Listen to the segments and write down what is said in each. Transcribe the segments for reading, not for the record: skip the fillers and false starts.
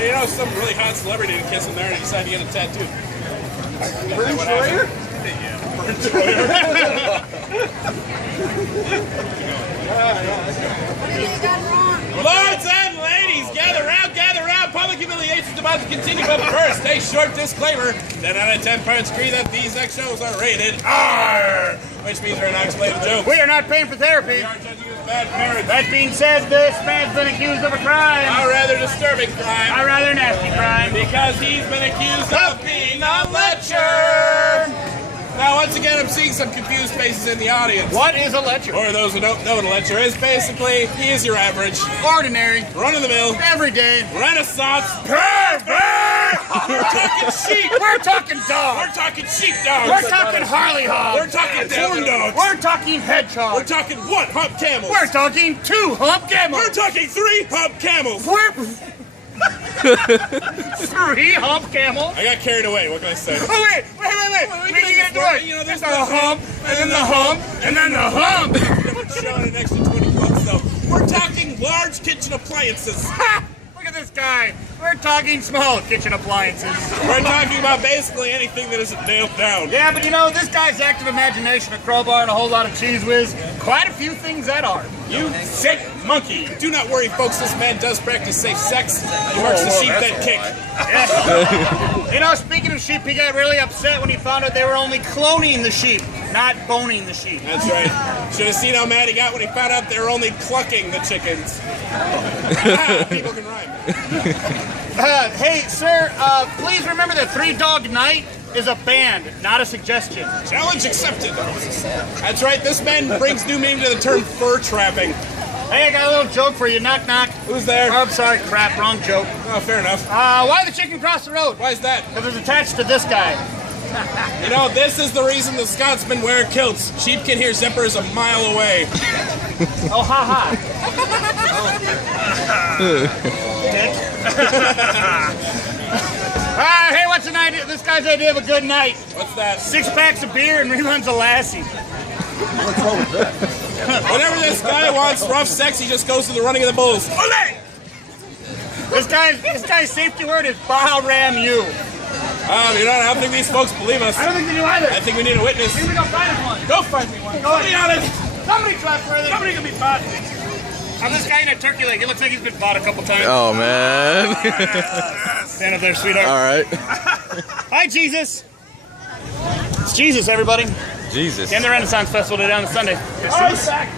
You know, some really hot celebrity didn't kiss him there and he decided to get a tattoo. Pretty Schroyer? Yeah, Bert Schroyer. Lords and ladies, gather round, gather round. Public humiliation is about to continue, but first, a short disclaimer. 10 out of 10 parents agree that these next shows are rated R, which means we're not explaining jokes. We are not paying for therapy. We are judging you as bad parents. That being said, this man's been accused of a crime. A rather disturbing crime. A rather nasty crime. Because he's been accused of being a lecher. Now, once again, I'm seeing some confused faces in the audience. What is a lecher? Or those who don't know what a lecher is, basically, he is your average, Ordinary. run-of-the-mill, Everyday. Renaissance pervert! We're talking sheep! We're talking dogs. We're talking sheepdogs! We're talking Harley hogs. We're talking corn dogs! We're talking hedgehogs. We're talking what? Hump camels! We're talking 2 hump camels. We're talking 3 hump camels! We're 3 hump camels. I got carried away, what can I say? Oh, wait. We can get it right. You know, there's the hump, and then the hump, and then the hump. Showing an extra 20 bucks though. We're talking large kitchen appliances. Ha! Look at this guy. We're talking small kitchen appliances. We're talking about basically anything that isn't nailed down. Yeah, but you know, this guy's active imagination, a crowbar, and a whole lot of cheese whiz. Quite a few things that are. You sick monkey. Do not worry, folks. This man does practice safe sex. He works the sheep that kick. Yeah. You know, speaking of sheep, he got really upset when he found out they were only cloning the sheep, not boning the sheep. That's right. Should have seen how mad he got when he found out they were only plucking the chickens. People can rhyme. Hey, sir, please remember that 3 Dog Night is a band, not a suggestion. Challenge accepted. That's right. This man brings new meaning to the term fur trapping. Hey, I got a little joke for you. Knock, knock. Who's there? Oh, I'm sorry. Crap, wrong joke. Oh, fair enough. Why the chicken cross the road? Why is that? Because it's attached to this guy. You know, this is the reason the Scotsmen wear kilts. Sheep can hear zippers a mile away. Oh, ha ha. Hey, what's an idea? This guy's idea of a good night. What's that? 6 packs of beer and reruns of Lassie. Whenever this guy wants rough sex, he just goes to the running of the bulls. Ole! This guy's safety word is Baharam you. You know, I don't think these folks believe us. I don't think they do either. I think we need a witness. Maybe we go find us one. Go find me one. Go be honest. Somebody try for it. Somebody can be bought. I'm this guy in a turkey leg. He looks like he's been bought a couple times. Oh, man. Stand up there, sweetheart. All right. Hi, Jesus. It's Jesus, everybody. Jesus. And the Renaissance Festival today on Sunday. Oh, he's back.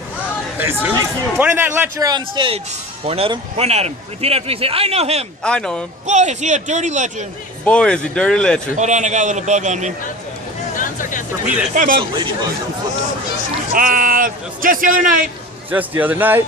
Point at that lecturer on stage. Point at him? Point at him. Repeat after me. Say, I know him. I know him. Boy, is he a dirty ledger. Boy, is he dirty lecher. Hold on, I got a little bug on me. Repeat it. Bye, bug. Just the other night, Just the other night,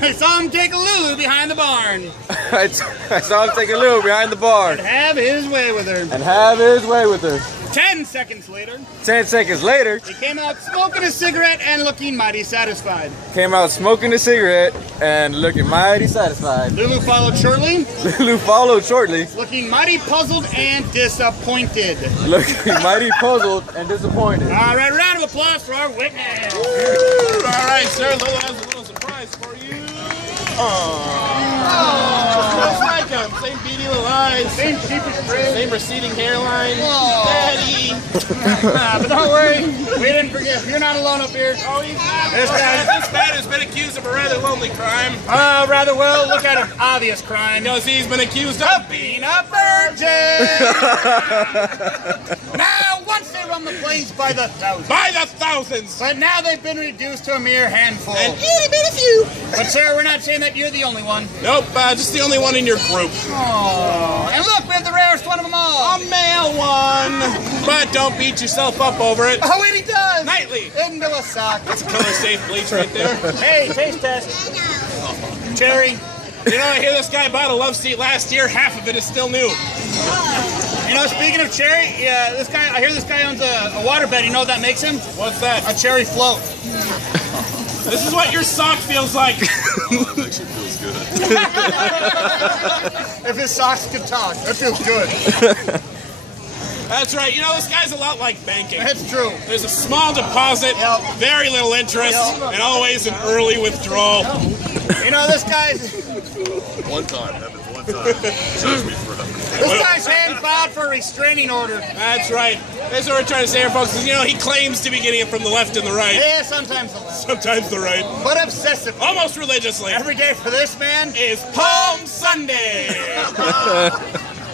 I saw him take a Lulu behind the barn I saw him take a loo behind the bar and have his way with her. and have his way with her. 10 seconds later, 10 seconds later, he came out smoking a cigarette and looking mighty satisfied. came out smoking a cigarette and looking mighty satisfied. Lulu followed shortly, Lulu followed shortly, looking mighty puzzled and disappointed. looking mighty puzzled and disappointed. All right, round of applause for our witness. All right, sir. Lulu has a little surprise for you. Just like him. Same beady little eyes. Same sheepish grin. Same receding hairline. Whoa. Daddy. But don't worry, we didn't forget. You're not alone up here. Oh, he's not. This guy- This man has been accused of a rather lonely crime. Rather well. Look at an obvious crime. Because he's been accused of Being a virgin. Now, once they run the planes by the thousands. by the thousands. But now they've been reduced to a mere handful. And itty bitty few. But sir, we're not saying that you're the only one. Nope, just the only one in your group. Oh, and look, we have the rarest one of them all. A male one. But don't beat yourself up over it. Oh, wait, he does. Nightly. Into a sock. That's color safe bleach right there. Hey, taste test. Cherry. You know, I hear this guy bought a love seat last year. Half of it is still new. You know, speaking of cherry, yeah, I hear this guy owns a waterbed. You know what that makes him? What's that? A cherry float. This is what your sock feels like. If his socks could talk, that feels good. That's right. You know, this guy's a lot like banking. That's true. There's a small deposit, Yep. very little interest, Yep. and always an early withdrawal. You know, this guy's One time, Evans, one time. Judge me forever. This guy's hand filed for a restraining order. That's right. That's what we're trying to say here, folks. Is, you know, he claims to be getting it from the left and the right. Yeah, sometimes the left. Sometimes the right. But obsessively. Almost religiously. Every day for this man. Is Palm Sunday.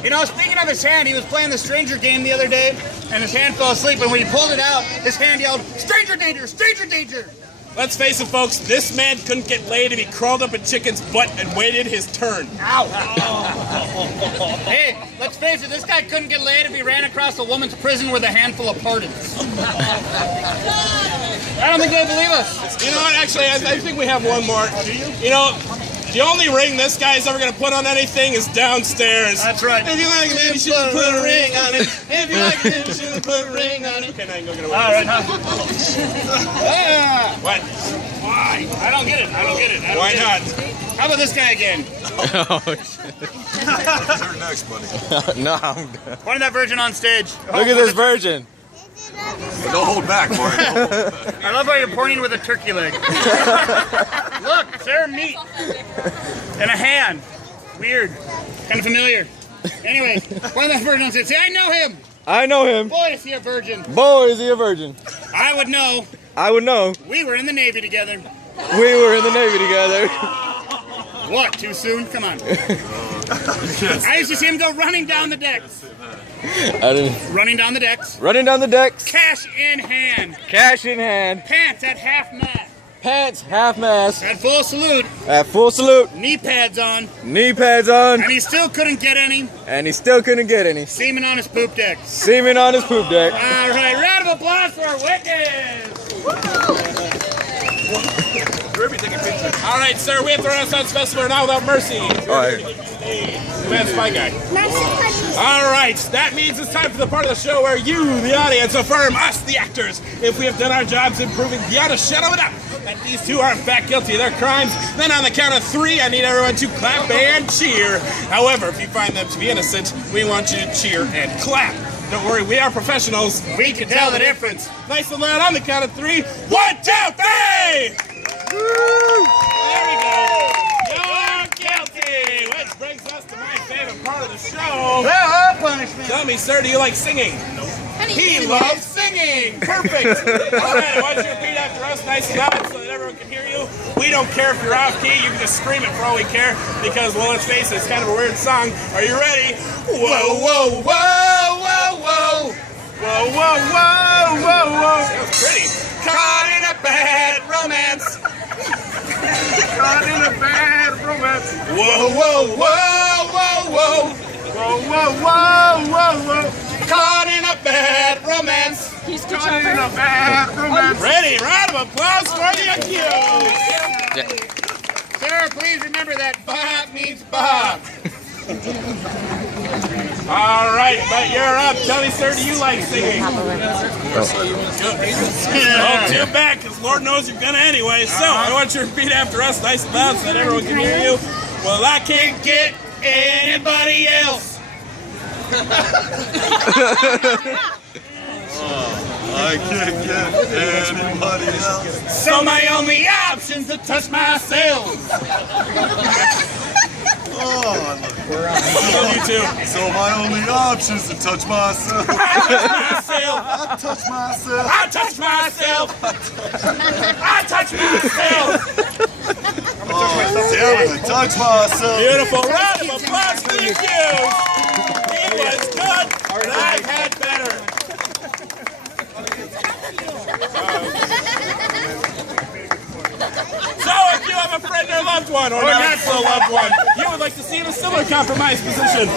You know, speaking of his hand, he was playing the Stranger game the other day, and his hand fell asleep, and when he pulled it out, his hand yelled, "Stranger danger! Stranger danger!" Let's face it, folks, this man couldn't get laid if he crawled up a chicken's butt and waited his turn. Ow! Hey, let's face it, this guy couldn't get laid if he ran across a woman's prison with a handful of pardons. I don't think they believe us. You know what, actually, I think we have one more. Do you? You know, the only ring this guy's ever going to put on anything is downstairs. That's right. If you like it, you should put a ring on it. If you like it, you should put a ring on it. Okay, now you can go get away. All right, What? Why? I don't get it. Why not? How about this guy again? You're next, buddy. No, I'm done. Point of that virgin on stage. Look at this virgin. But don't hold back, Mark. Don't hold back. I love how you're pointing with a turkey leg. Look, it's their meat. And a hand. Weird. Kind of familiar. Anyway, point of that virgin on stage. Say, I know him. I know him. Boy, is he a virgin. Boy, is he a virgin. I would know. I would know. We were in the Navy together. We were in the Navy together. What, too soon? Come on. I used to see him go running down the decks. I didn't. Running down the decks. Running down the decks. Cash in hand. Cash in hand. Pants at half mast. Pants half mast. At full salute. At full salute. Knee pads on. Knee pads on. And he still couldn't get any. And he still couldn't get any. Semen on his poop deck. Semen on his poop deck. All right, round of applause for our Wicked. All right, sir, we have the Renaissance Festival now without mercy. All right. That's my guy. All right, that means it's time for the part of the show where you, the audience, affirm us, the actors, if we have done our jobs in proving beyond a shadow of a doubt that these two are in fact guilty of their crimes. Then on the count of 3, I need everyone to clap and cheer. However, if you find them to be innocent, we want you to cheer and clap. Don't worry, we are professionals. We can tell the difference. Nice and loud on the count of 3. 1, 2, 3! There we go. You're guilty. Which brings us to my favorite part of the show. Punishment. Tell me, sir, do you like singing? He loves singing. Perfect. All right, I want you to repeat after us nice and loud so that everyone can hear you. We don't care if you're off key. You can just scream it for all we care because, well, let's face it, it's kind of a weird song. Are you ready? Whoa, whoa, whoa, whoa, whoa. Whoa, whoa, whoa, whoa, whoa. Sounds pretty. Caught in a bad romance. Caught in a bad romance. Whoa, whoa, whoa, whoa, whoa. Whoa, whoa, whoa, whoa, whoa. Caught in a bad romance. He's Caught in a bad romance. Ready? Round of applause for the accused. Sir, please remember that Bob means Bob. All right, but you're up. Tell me, sir, do you like singing? Oh, too bad, because Lord knows you're gonna anyway. So I want you to repeat after us, nice and loud, so that everyone can hear you. Well, I can't get anybody else. I can't get anybody else. So my only option's to touch myself. Oh, I love it. I love you too. So my only option is to touch myself. Myself. I touch myself. I touch myself. I touch myself. Oh, damn it, I touch myself. Beautiful. Round of applause for the accused. He was good, but I've had better. So if you have a friend or loved one, or not so loved one, you would like to see in a similar compromised position,